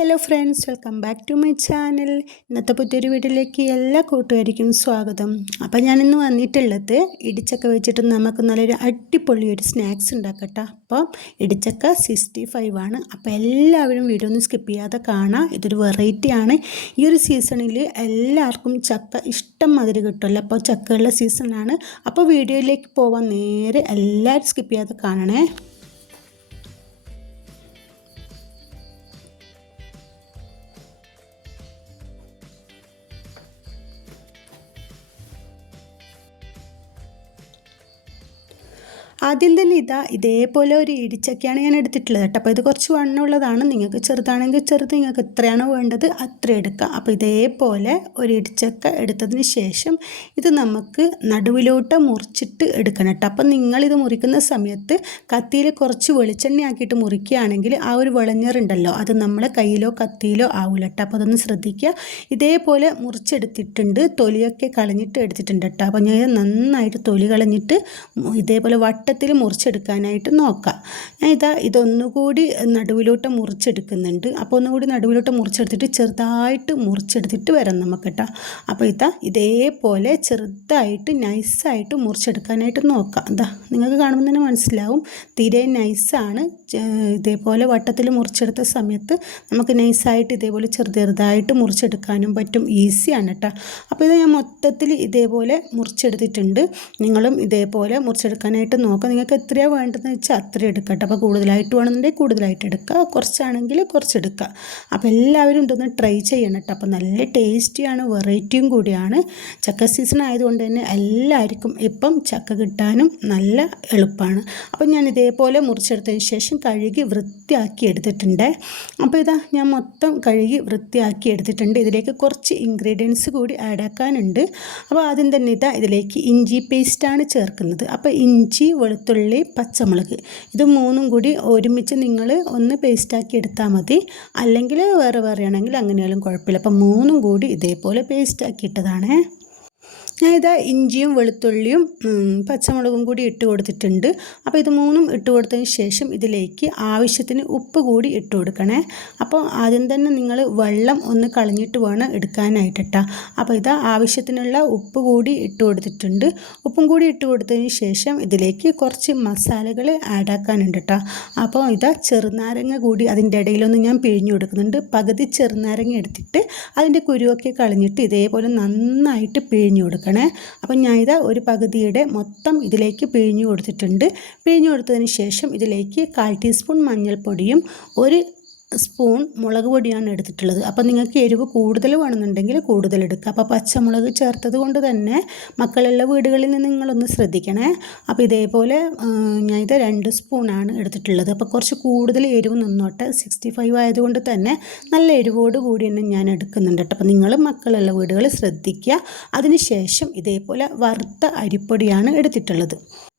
Hello friends welcome back to my channel ഇന്നത്തെ പുതിയൊരു വീട്ടിലേക്ക് എല്ലാ കൂട്ടുകാർക്കും സ്വാഗതം. അപ്പോൾ ഞാനിന്ന് വന്നിട്ടുള്ളത് ഇടിച്ചക്ക വെച്ചിട്ട് നമുക്ക് നല്ലൊരു അടിപൊളി ഒരു സ്നാക്സ് ഉണ്ടാക്കട്ടെ. അപ്പം ഇടിച്ചക്ക സിക്സ്റ്റി ഫൈവ് ആണ്. അപ്പോൾ എല്ലാവരും വീഡിയോ ഒന്നും സ്കിപ്പ് ചെയ്യാതെ കാണാം. ഇതൊരു വെറൈറ്റി ആണ്. ഈ ഒരു സീസണിൽ എല്ലാവർക്കും ചക്ക ഇഷ്ടം മാതിരി കിട്ടുമല്ലോ അപ്പോൾ ചക്കയുള്ള സീസണാണ് അപ്പോൾ വീഡിയോയിലേക്ക് പോവാൻ നേരെ എല്ലാവരും സ്കിപ്പ് ചെയ്യാതെ കാണണേ. ആദ്യം തന്നെ ഇതാ ഇതേപോലെ ഒരു ഇടിച്ചക്കയാണ് ഞാൻ എടുത്തിട്ടുള്ളത് കേട്ടോ. അപ്പോൾ ഇത് കുറച്ച് വണ്ണമുള്ളതാണ്. നിങ്ങൾക്ക് ചെറുതാണെങ്കിൽ ചെറുത് നിങ്ങൾക്ക് എത്രയാണോ വേണ്ടത് അത്ര എടുക്കാം. അപ്പോൾ ഇതേപോലെ ഒരു ഇടിച്ചക്ക എടുത്തതിന് ശേഷം ഇത് നമുക്ക് നടുവിലോട്ട് മുറിച്ചിട്ട് എടുക്കണം കേട്ടോ. അപ്പം നിങ്ങളിത് മുറിക്കുന്ന സമയത്ത് കത്തിയിൽ കുറച്ച് വെളിച്ചെണ്ണ ആക്കിയിട്ട് മുറിക്കുകയാണെങ്കിൽ ആ ഒരു വിളഞ്ഞറുണ്ടല്ലോ അത് നമ്മളെ കയ്യിലോ കത്തിയിലോ ആവില്ല കേട്ടോ. അപ്പോൾ അതൊന്ന് ശ്രദ്ധിക്കുക. ഇതേപോലെ മുറിച്ചെടുത്തിട്ടുണ്ട്. തൊലിയൊക്കെ കളഞ്ഞിട്ട് എടുത്തിട്ടുണ്ട് കേട്ടോ. അപ്പോൾ ഞാൻ നന്നായിട്ട് തൊലി കളഞ്ഞിട്ട് ഇതേപോലെ വട്ട വട്ടത്തിൽ മുറിച്ചെടുക്കാനായിട്ട് നോക്കാം. ഞാൻ ഇതാ ഇതൊന്നുകൂടി നടുവിലോട്ട് മുറിച്ചെടുക്കുന്നുണ്ട്. അപ്പോൾ ഒന്നുകൂടി നടുവിലോട്ട് മുറിച്ചെടുത്തിട്ട് ചെറുതായിട്ട് മുറിച്ചെടുത്തിട്ട് വരാം നമുക്ക് കേട്ടോ അപ്പോൾ ഇതാ ഇതേപോലെ ചെറുതായിട്ട് നൈസായിട്ട് മുറിച്ചെടുക്കാനായിട്ട് നോക്കാം. എന്താ നിങ്ങൾക്ക് കാണുമ്പോൾ തന്നെ മനസ്സിലാവും. തീരെ നൈസാണ്. ഇതേപോലെ വട്ടത്തിൽ മുറിച്ചെടുത്ത സമയത്ത് നമുക്ക് നൈസായിട്ട് ഇതേപോലെ ചെറു ചെറുതായിട്ട് മുറിച്ചെടുക്കാനും പറ്റും. ഈസിയാണ് കേട്ടോ. അപ്പോൾ ഇത് ഞാൻ മൊത്തത്തിൽ ഇതേപോലെ മുറിച്ചെടുത്തിട്ടുണ്ട്. നിങ്ങളും ഇതേപോലെ മുറിച്ചെടുക്കാനായിട്ട് നോക്കാം നോക്കാം നിങ്ങൾക്ക് എത്രയാണ് വേണ്ടതെന്ന് വെച്ചാൽ അത്ര എടുക്കട്ടെ അപ്പോൾ കൂടുതലായിട്ട് വേണമെന്നുണ്ടെങ്കിൽ കൂടുതലായിട്ട് എടുക്കുക കുറച്ചാണെങ്കിൽ കുറച്ചെടുക്കുക അപ്പോൾ എല്ലാവരും ഇതൊന്ന് ട്രൈ ചെയ്യണം കേട്ടോ. അപ്പോൾ നല്ല ടേസ്റ്റിയാണ് വെറൈറ്റിയും കൂടിയാണ്. ചക്ക സീസൺ ആയതുകൊണ്ട് തന്നെ എല്ലാവർക്കും ഇപ്പം ചക്ക കിട്ടാനും നല്ല എളുപ്പമാണ്. അപ്പോൾ ഞാൻ ഇതേപോലെ മുറിച്ചെടുത്തതിന് ശേഷം കഴുകി വൃത്തിയാക്കി എടുത്തിട്ടുണ്ട്. അപ്പോൾ ഇതാ ഞാൻ മൊത്തം കഴുകി വൃത്തിയാക്കി എടുത്തിട്ടുണ്ട്. ഇതിലേക്ക് കുറച്ച് ഇൻഗ്രീഡിയൻസ് കൂടി ആഡ് ആക്കാനുണ്ട്. അപ്പോൾ ആദ്യം തന്നെ ഇതാ ഇതിലേക്ക് ഇഞ്ചി പേസ്റ്റാണ് ചേർക്കുന്നത്. അപ്പോൾ ഇഞ്ചി വെളുത്തുള്ളി പച്ചമുളക്. ഇത് മൂന്നും കൂടി ഒരുമിച്ച് നിങ്ങൾ ഒന്ന് പേസ്റ്റാക്കി എടുത്താൽ മതി. അല്ലെങ്കിൽ വേറെ വേറെ ആണെങ്കിൽ അങ്ങനെയാലും കുഴപ്പമില്ല. അപ്പം മൂന്നും കൂടി ഇതേപോലെ പേസ്റ്റാക്കി ഇട്ടതാണ്. ഞാൻ ഇതാ ഇഞ്ചിയും വെളുത്തുള്ളിയും പച്ചമുളകും കൂടി ഇട്ട് കൊടുത്തിട്ടുണ്ട്. അപ്പോൾ ഇത് മൂന്നും ഇട്ട് കൊടുത്തതിന് ശേഷം ഇതിലേക്ക് ആവശ്യത്തിന് ഉപ്പ് കൂടി ഇട്ട് കൊടുക്കണേ. അപ്പോൾ ആദ്യം തന്നെ നിങ്ങൾ വെള്ളം ഒന്ന് കളഞ്ഞിട്ട് വേണം എടുക്കാനായിട്ട് അപ്പോൾ ഇതാ ആവശ്യത്തിനുള്ള ഉപ്പ് കൂടി ഇട്ട് കൊടുത്തിട്ടുണ്ട്. ഉപ്പും കൂടി ഇട്ട് കൊടുത്തതിന് ശേഷം ഇതിലേക്ക് കുറച്ച് മസാലകൾ ആഡ് ആക്കാനുണ്ട് കേട്ടോ അപ്പോൾ ഇതാ ചെറുനാരങ്ങ കൂടി അതിന്റെ ഇടയിലൊന്ന് ഞാൻ പിഴിഞ്ഞു കൊടുക്കുന്നുണ്ട്. പകുതി ചെറുനാരങ്ങ എടുത്തിട്ട് അതിന്റെ കുരുവൊക്കെ കളഞ്ഞിട്ട് ഇതേപോലെ നന്നായിട്ട് പിഴിഞ്ഞു കൊടുക്കണം. കൊടുക്കണേ അപ്പം ഞാൻ ഇത് ഒരു പകുതിയുടെ മൊത്തം ഇതിലേക്ക് പിഴിഞ്ഞു കൊടുത്തിട്ടുണ്ട്. പിഴിഞ്ഞു കൊടുത്തതിന് ശേഷം ഇതിലേക്ക് കാൽ ടീസ്പൂൺ മഞ്ഞൾപ്പൊടിയും ഒരു സ്പൂൺ മുളക് പൊടിയാണ് എടുത്തിട്ടുള്ളത്. അപ്പോൾ നിങ്ങൾക്ക് എരിവ് കൂടുതൽ വേണമെന്നുണ്ടെങ്കിൽ കൂടുതൽ എടുക്കുക. അപ്പോൾ പച്ചമുളക് ചേർത്തത് കൊണ്ട് തന്നെ മക്കളുള്ള വീടുകളിൽ നിന്ന് നിങ്ങളൊന്ന് ശ്രദ്ധിക്കണേ. അപ്പോൾ ഇതേപോലെ ഞാൻ ഇത് രണ്ട് സ്പൂണാണ് എടുത്തിട്ടുള്ളത്. അപ്പോൾ കുറച്ച് കൂടുതൽ എരിവ് നിന്നോട്ടെ. സിക്സ്റ്റി ഫൈവ് ആയതുകൊണ്ട് തന്നെ നല്ല എരിവോട് കൂടി തന്നെ ഞാൻ എടുക്കുന്നുണ്ട് കേട്ടോ. അപ്പോൾ നിങ്ങൾ മക്കളുള്ള വീടുകൾ ശ്രദ്ധിക്കുക. അതിനുശേഷം ഇതേപോലെ വറുത്ത അരിപ്പൊടിയാണ് എടുത്തിട്ടുള്ളത്.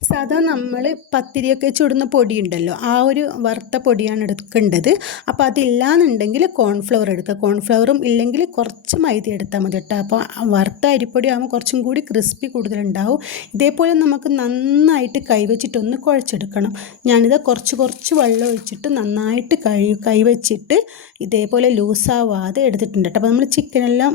സാധാ നമ്മൾ പത്തിരിയൊക്കെ ചുടുന്ന പൊടിയുണ്ടല്ലോ ആ ഒരു വറുത്ത പൊടിയാണ് എടുക്കേണ്ടത്. അപ്പോൾ അതില്ലാന്നുണ്ടെങ്കിൽ കോൺഫ്ലവർ എടുക്കുക. കോൺഫ്ലവറും ഇല്ലെങ്കിൽ കുറച്ച് മൈദ എടുത്താൽ മതി കേട്ടോ. അപ്പോൾ വറുത്ത അരിപ്പൊടി ആകുമ്പോൾ കുറച്ചും കൂടി ക്രിസ്പി കൂടുതലുണ്ടാവും. ഇതേപോലെ നമുക്ക് നന്നായിട്ട് കൈവച്ചിട്ടൊന്ന് കുഴച്ചെടുക്കണം. ഞാനിത് കുറച്ച് കുറച്ച് വെള്ളം ഒഴിച്ചിട്ട് നന്നായിട്ട് കൈ കൈവച്ചിട്ട് ഇതേപോലെ ലൂസാവാതെ എടുത്തിട്ടുണ്ട് കേട്ടോ. അപ്പോൾ നമ്മൾ ചിക്കനെല്ലാം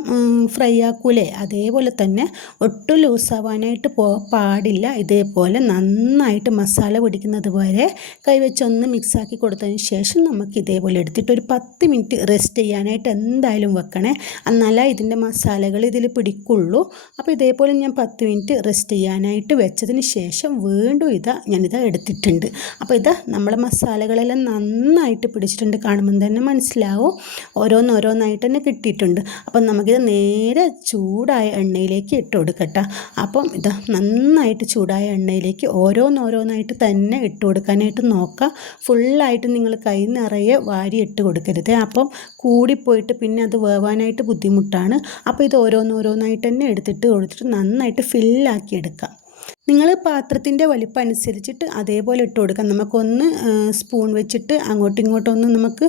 ഫ്രൈ ആക്കൂലേ? അതേപോലെ തന്നെ ഒട്ടും ലൂസാവാനായിട്ട് പോ പാടില്ല. ഇതേപോലെ നന്നായിട്ട് മസാല പിടിക്കുന്നത് വരെ കൈവച്ചൊന്ന് മിക്സാക്കി കൊടുത്തതിന് ശേഷം നമുക്ക് ഇതേപോലെ എടുത്തിട്ട് ഒരു പത്ത് മിനിറ്റ് റെസ്റ്റ് ചെയ്യാനായിട്ട് എന്തായാലും വെക്കണേ. എന്നാലേ ഇതിന്റെ മസാലകൾ ഇതിൽ പിടിക്കുള്ളൂ. അപ്പോൾ ഇതേപോലെ ഞാൻ പത്ത് മിനിറ്റ് റെസ്റ്റ് ചെയ്യാനായിട്ട് വെച്ചതിന് ശേഷം വീണ്ടും ഇതാ ഞാനിതാ എടുത്തിട്ടുണ്ട്. അപ്പോൾ ഇതാ നമ്മളെ മസാലകളെല്ലാം നന്നായിട്ട് പിടിച്ചിട്ടുണ്ട്. കാണുമ്പം തന്നെ മനസ്സിലാവും. ഓരോന്നോരോന്നായിട്ട് തന്നെ കിട്ടിയിട്ടുണ്ട്. അപ്പം നമുക്കിത് നേരെ ചൂടായ എണ്ണയിലേക്ക് ഇട്ട് കൊടുക്കട്ടെ അപ്പം ഇതാ നന്നായിട്ട് ചൂടായ എണ്ണയിലേക്ക് ഓരോന്നോരോന്നായിട്ട് തന്നെ ഇട്ട് കൊടുക്കാനായിട്ട് നോക്കുക. ഫുള്ളായിട്ട് നിങ്ങൾ കൈ നിറയെ വാരി ഇട്ട് കൊടുക്കരുത്. അപ്പം കൂടിപ്പോയിട്ട് പിന്നെ അത് വേവാനായിട്ട് ബുദ്ധിമുട്ടാണ്. അപ്പോൾ ഇത് ഓരോന്നോരോന്നായിട്ട് തന്നെ എടുത്തിട്ട് കൊടുത്തിട്ട് നന്നായിട്ട് ഫില്ലാക്കി എടുക്കുക. നിങ്ങൾ പാത്രത്തിന്റെ വലിപ്പം അനുസരിച്ചിട്ട് അതേപോലെ ഇട്ട് കൊടുക്കാം നമുക്കൊന്ന് സ്പൂൺ വെച്ചിട്ട് അങ്ങോട്ടും ഇങ്ങോട്ടും ഒന്ന് നമുക്ക്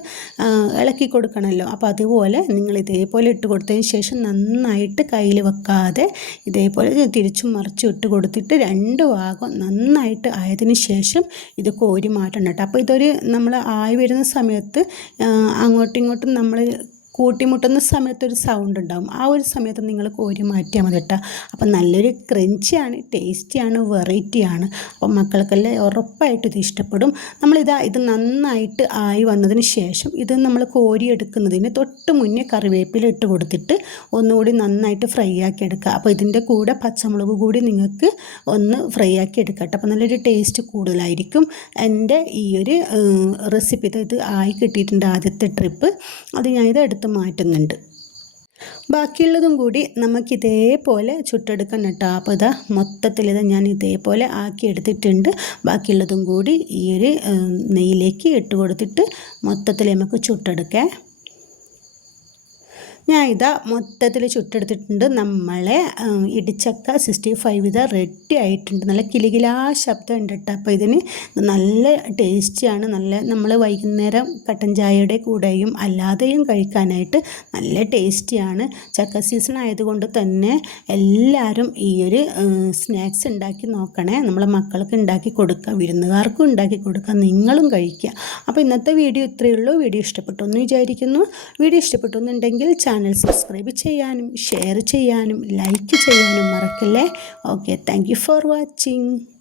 ഇളക്കി കൊടുക്കണമല്ലോ. അപ്പോൾ അതുപോലെ നിങ്ങൾ ഇതേപോലെ ഇട്ട് കൊടുത്തതിന് ശേഷം നന്നായിട്ട് കയ്യിൽ വെക്കാതെ ഇതേപോലെ തിരിച്ചും മറിച്ചും ഇട്ട് കൊടുത്തിട്ട് രണ്ട് ഭാഗം നന്നായിട്ട് ആയതിനു ശേഷം ഇത് കോരി മാറ്റണം കേട്ടോ അപ്പോൾ ഇതൊരു നമ്മൾ ആയി വരുന്ന സമയത്ത് അങ്ങോട്ടും ഇങ്ങോട്ടും നമ്മൾ കൂട്ടിമുട്ടുന്ന സമയത്ത് ഒരു സൗണ്ട് ഉണ്ടാവും. ആ ഒരു സമയത്ത് നിങ്ങൾ കോരി മാറ്റിയാൽ മതി കേട്ടോ. അപ്പം നല്ലൊരു ക്രഞ്ചിയാണ് ടേസ്റ്റിയാണ് വെറൈറ്റിയാണ് അപ്പം മക്കൾക്കെല്ലാം ഉറപ്പായിട്ട് ഇത് ഇഷ്ടപ്പെടും. നമ്മളിതാ ഇത് നന്നായിട്ട് ആയി വന്നതിന് ശേഷം ഇത് നമ്മൾ കോരി എടുക്കുന്നതിന് തൊട്ട് മുന്നേ കറിവേപ്പില ഇട്ട് കൊടുത്തിട്ട് ഒന്നുകൂടി നന്നായിട്ട് ഫ്രൈ ആക്കി എടുക്കുക. അപ്പോൾ ഇതിന്റെ കൂടെ പച്ചമുളക് കൂടി നിങ്ങൾക്ക് ഒന്ന് ഫ്രൈ ആക്കി എടുക്കുക കേട്ടോ. അപ്പോൾ നല്ലൊരു ടേസ്റ്റ് കൂടുതലായിരിക്കും. എന്റെ ഈ ഒരു റെസിപ്പി ഇത് ആയി കിട്ടിയിട്ടുണ്ട് ആദ്യത്തെ ട്രിപ്പ് അത് ഞാനിത് ഇത് മാറ്റുന്നുണ്ട്. ബാക്കിയുള്ളതും കൂടി നമുക്ക് ഇതേപോലെ ചുട്ടെടുക്കണം കേട്ടോ. അപ്പോൾ ഇതാ മൊത്തത്തിൽ ഇത് ഞാൻ ഇതേപോലെ ആക്കി എടുത്തിട്ടുണ്ട്. ബാക്കിയുള്ളതും കൂടി ഈ ഒരു നെയ്യിലേക്ക് ഇട്ട് കൊടുത്തിട്ട് മൊത്തത്തിൽ നമുക്ക് ചുട്ടെടുക്കാം. ഞാൻ ഇതാ മൊത്തത്തിൽ ചുട്ടെടുത്തിട്ടുണ്ട്. നമ്മളെ ഇടിച്ചക്ക സിക്സ്റ്റി ഫൈവ് ഇതാ റെഡി ആയിട്ടുണ്ട്. നല്ല കിലുകിലാ ശബ്ദം ഉണ്ട് കേട്ടോ. അപ്പോൾ ഇതിന് നല്ല ടേസ്റ്റിയാണ് നല്ല നമ്മൾ വൈകുന്നേരം കട്ടൻ ചായയുടെ കൂടെയും അല്ലാതെയും കഴിക്കാനായിട്ട് നല്ല ടേസ്റ്റിയാണ് ചക്ക സീസൺ ആയതുകൊണ്ട് തന്നെ എല്ലാവരും ഈ ഒരു സ്നാക്സ് ഉണ്ടാക്കി നോക്കണേ. നമ്മളെ മക്കൾക്ക് ഉണ്ടാക്കി കൊടുക്കുക വിരുന്നുകാർക്കും ഉണ്ടാക്കി കൊടുക്കുക നിങ്ങളും കഴിക്കുക അപ്പോൾ ഇന്നത്തെ വീഡിയോ ഇത്രയേ ഉള്ളൂ. വീഡിയോ ഇഷ്ടപ്പെട്ടു എന്ന് വിചാരിക്കുന്നു. വീഡിയോ ഇഷ്ടപ്പെട്ടു എന്നുണ്ടെങ്കിൽ ചാനൽ സബ്സ്ക്രൈബ് ചെയ്യാനും ഷെയർ ചെയ്യാനും ലൈക്ക് ചെയ്യാനും മറക്കല്ലേ? Okay thank for watching